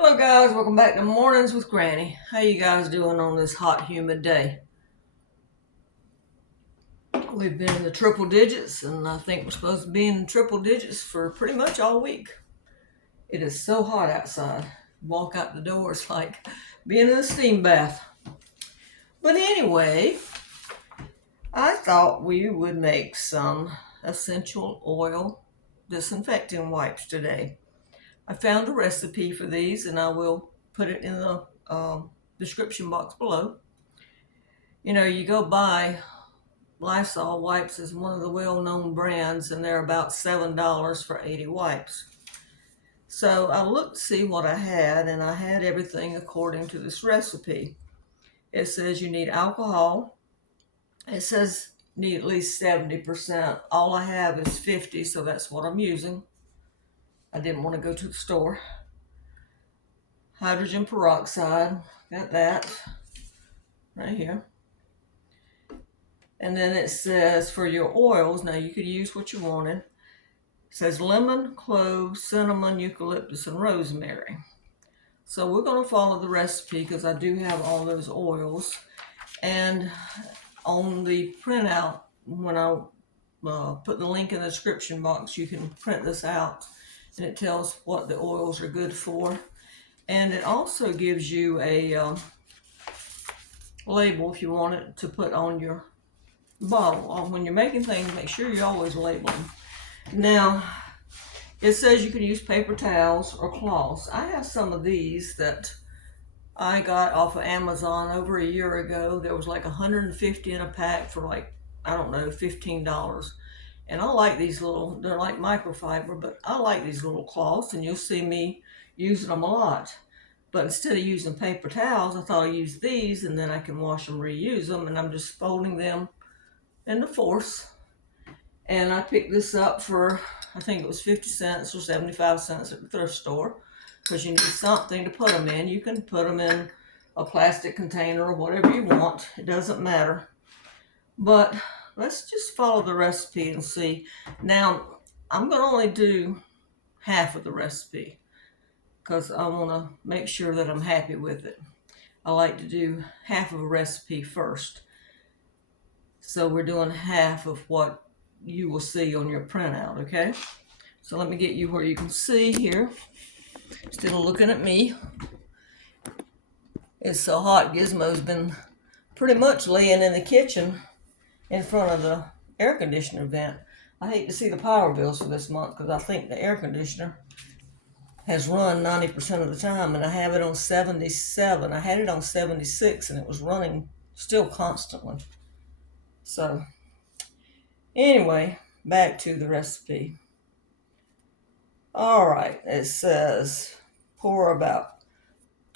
Hello guys, welcome back to Mornings with Granny. How you guys doing on this hot, humid day? We've been in the triple digits, and I think we're supposed to be in triple digits for pretty much all week. It is so hot outside. Walk out the door, it's like being in a steam bath. But anyway, I thought we would make some essential oil disinfecting wipes today. I found a recipe for these, and I will put it in the description box below. You know, you go buy Lysol wipes is one of the well-known brands, and they're about $7 for 80 wipes. So I looked to see what I had, and I had everything according to this recipe. It says you need alcohol. It says need at least 70%. All I have is 50, so that's what I'm using. I didn't want to go to the store. Hydrogen peroxide, got that right here. And then it says for your oils, now you could use what you wanted. It says lemon, clove, cinnamon, eucalyptus, and rosemary. So we're going to follow the recipe because I do have all those oils. And on the printout, when I put the link in the description box, you can print this out. And it tells what the oils are good for. And it also gives you a label if you want it to put on your bottle. When you're making things, make sure you always label them. Now, it says you can use paper towels or cloths. I have some of these that I got off of Amazon over a year ago. There was like 150 in a pack for like, I don't know, $15. And I like these little, they're like microfiber, but I like these little cloths, and you'll see me using them a lot. But instead of using paper towels, I thought I'd use these, and then I can wash them, reuse them, and I'm just folding them in the force. And I picked this up for, I think it was 50 cents or 75 cents at the thrift store, because you need something to put them in. You can put them in a plastic container or whatever you want. It doesn't matter. But let's just follow the recipe and see. Now, I'm going to only do half of the recipe because I want to make sure that I'm happy with it. I like to do half of a recipe first. So we're doing half of what you will see on your printout, okay? So let me get you where you can see here. Still looking at me. It's so hot, Gizmo's been pretty much laying in the kitchen in front of the air conditioner vent. I hate to see the power bills for this month because I think the air conditioner has run 90% of the time, and I have it on 77. I had it on 76 and it was running still constantly. So anyway, back to the recipe. All right, it says pour about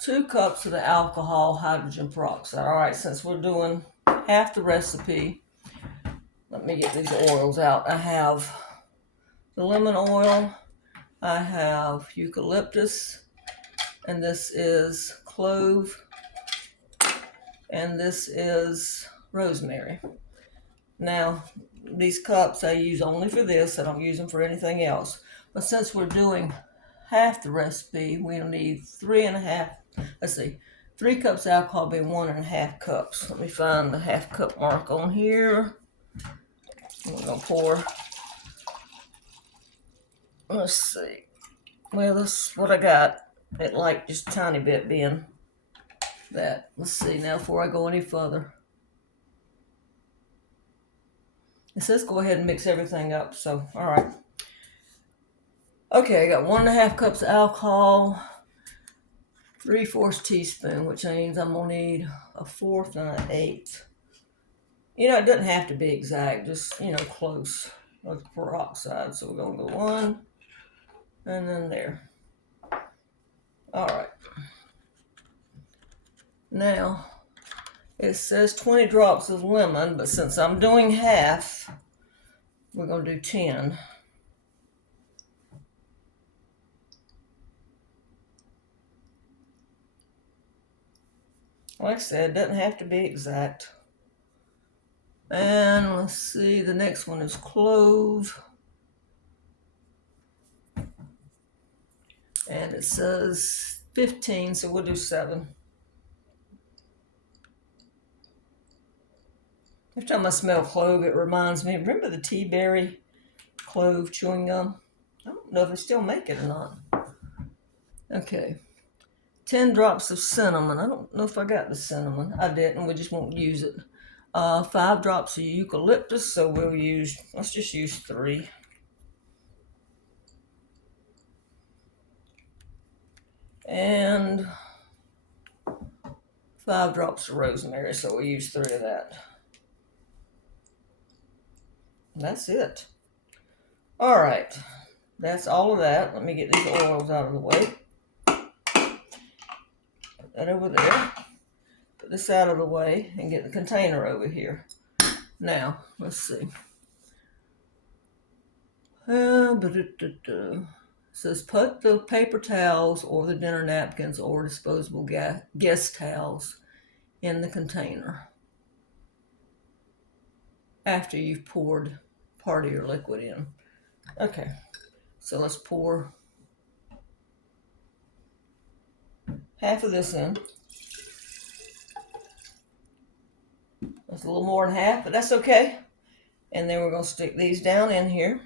2 cups of the alcohol hydrogen peroxide. All right, since we're doing half the recipe, let me get these oils out. I have the lemon oil, I have eucalyptus, and this is clove, and this is rosemary. Now, these cups I use only for this. I don't use them for anything else. But since we're doing half the recipe, we'll need 3 cups of alcohol be 1.5 cups. Let me find the half cup mark on here. I'm gonna pour. Let's see. Well, this is what I got. It like just a tiny bit being that. Let's see now before I go any further. It says go ahead and mix everything up, so all right. Okay, I got 1.5 cups of alcohol, 3/4 teaspoon, which means I'm gonna need 1/4 and 1/8. You know, it doesn't have to be exact, just, you know, close with peroxide. So we're gonna go 1 and then there. All right. Now, it says 20 drops of lemon, but since I'm doing half, we're gonna do 10. Like I said, it doesn't have to be exact. And let's see, the next one is clove. And it says 15, so we'll do 7. Every time I smell clove, it reminds me, remember the tea berry clove chewing gum? I don't know if they still make it or not. Okay. 10 drops of cinnamon. I don't know if I got the cinnamon. I didn't. We just won't use it. 5 drops of eucalyptus, so let's just use 3. And 5 drops of rosemary, so we'll use 3 of that. And that's it. All right. That's all of that. Let me get these oils out of the way. Put that over there. Put this out of the way and get the container over here. Now, let's see. It says put the paper towels or the dinner napkins or disposable guest towels in the container after you've poured part of your liquid in. Okay, so let's pour half of this in. That's a little more than half, but that's okay. And then we're going to stick these down in here.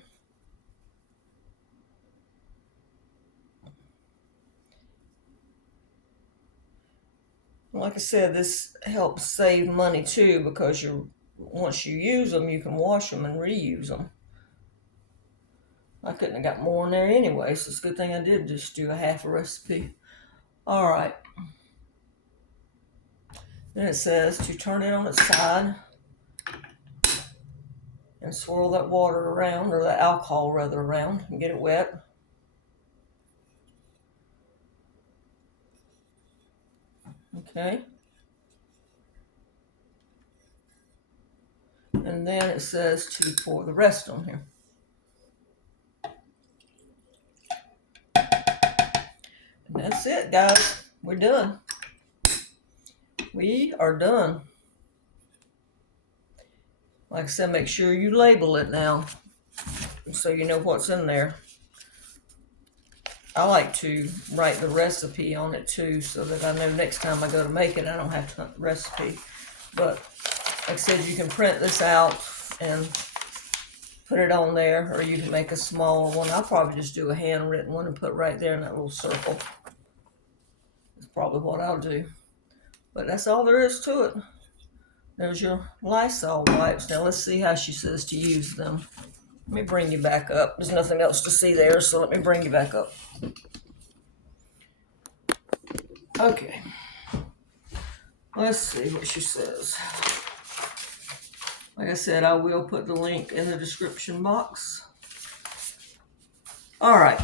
Like I said, this helps save money too, because once you use them, you can wash them and reuse them. I couldn't have got more in there anyway, so it's a good thing I did just do a half a recipe. All right. Then it says to turn it on its side and swirl that water around, or the alcohol rather, around and get it wet. Okay. And then it says to pour the rest on here. And that's it, guys. We're done. We are done. Like I said, make sure you label it now so you know what's in there. I like to write the recipe on it too, so that I know next time I go to make it, I don't have to hunt the recipe. But like I said, you can print this out and put it on there, or you can make a smaller one. I'll probably just do a handwritten one and put right there in that little circle. That's probably what I'll do. But that's all there is to it. There's your Lysol wipes. Now let's see how she says to use them. Let me bring you back up. There's nothing else to see there, so let me bring you back up. Okay. Let's see what she says. Like I said, I will put the link in the description box. All right.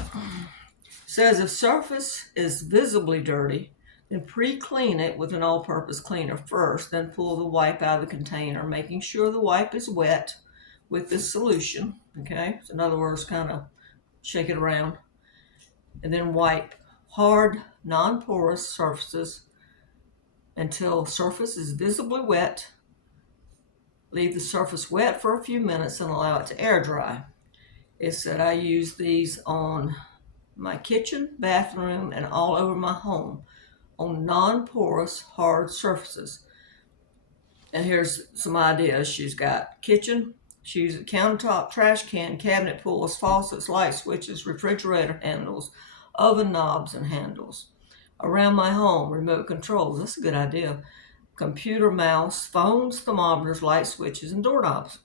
Says if surface is visibly dirty, then pre-clean it with an all-purpose cleaner first, then pull the wipe out of the container, making sure the wipe is wet with this solution. Okay, so in other words, kind of shake it around, and then wipe hard, non-porous surfaces until surface is visibly wet. Leave the surface wet for a few minutes and allow it to air dry. It said I use these on my kitchen, bathroom, and all over my home on non-porous hard surfaces. And here's some ideas she's got. Kitchen, she uses countertop, trash can, cabinet pulls, faucets, light switches, refrigerator handles, oven knobs and handles. Around my home, remote controls. That's a good idea. Computer, mouse, phones, thermometers, light switches, and doorknobs.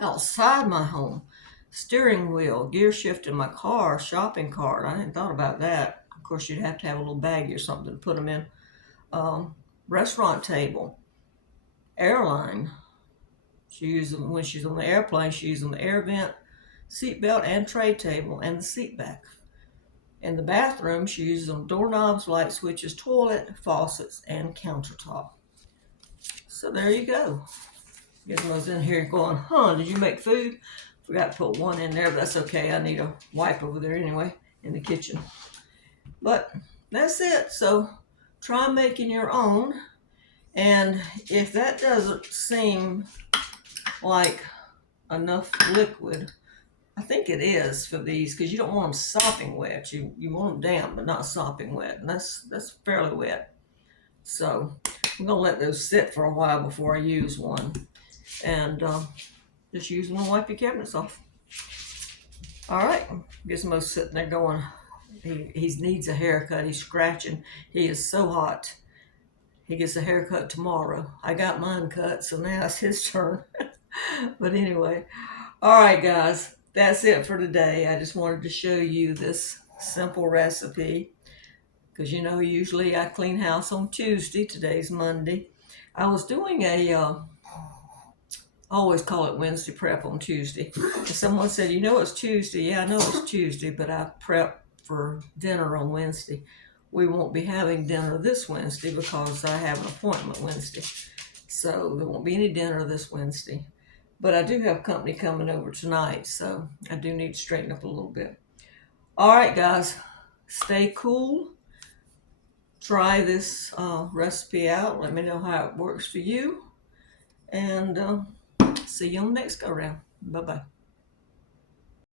Outside my home, steering wheel, gear shift in my car, shopping cart. I hadn't thought about that. Of course, you'd have to have a little baggie or something to put them in. Restaurant table, airline. She uses them when she's on the airplane. She uses them the air vent, seat belt, and tray table, and the seat back. In the bathroom, she uses them doorknobs, light switches, toilet, faucets, and countertop. So there you go. Gizmo's in here going, did you make food? Forgot to put one in there, but that's okay. I need a wipe over there anyway in the kitchen. But that's it. So try making your own. And if that doesn't seem like enough liquid, I think it is for these because you don't want them sopping wet. You want them damp, but not sopping wet, and that's fairly wet. So I'm gonna let those sit for a while before I use one, and just use them to wipe your cabinets off. All right, Gizmo's sitting there going, he needs a haircut. He's scratching. He is so hot. He gets a haircut tomorrow. I got mine cut, so now it's his turn. But anyway, all right, guys, that's it for today. I just wanted to show you this simple recipe because usually I clean house on Tuesday. Today's Monday. I was doing I always call it Wednesday prep on Tuesday. And someone said, it's Tuesday. Yeah, I know it's Tuesday, but I prep for dinner on Wednesday. We won't be having dinner this Wednesday because I have an appointment Wednesday. So there won't be any dinner this Wednesday. But I do have company coming over tonight, so I do need to straighten up a little bit. All right, guys, stay cool. Try this recipe out. Let me know how it works for you. And see you on the next go round. Bye-bye.